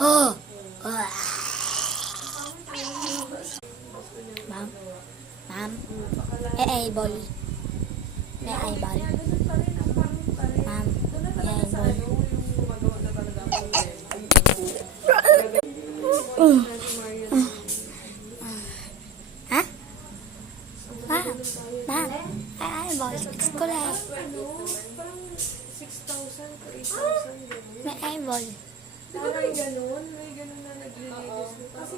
Oh. Ma'am. Ma'am. Eyeball. May eyeball. Ma'am. May eyeball. Ha? Ma'am. Ma'am. May eyeball. Scholar. 6,000 to 8,000. May eyeball. Di ba may ganun? May ganun na nag-release. Kasi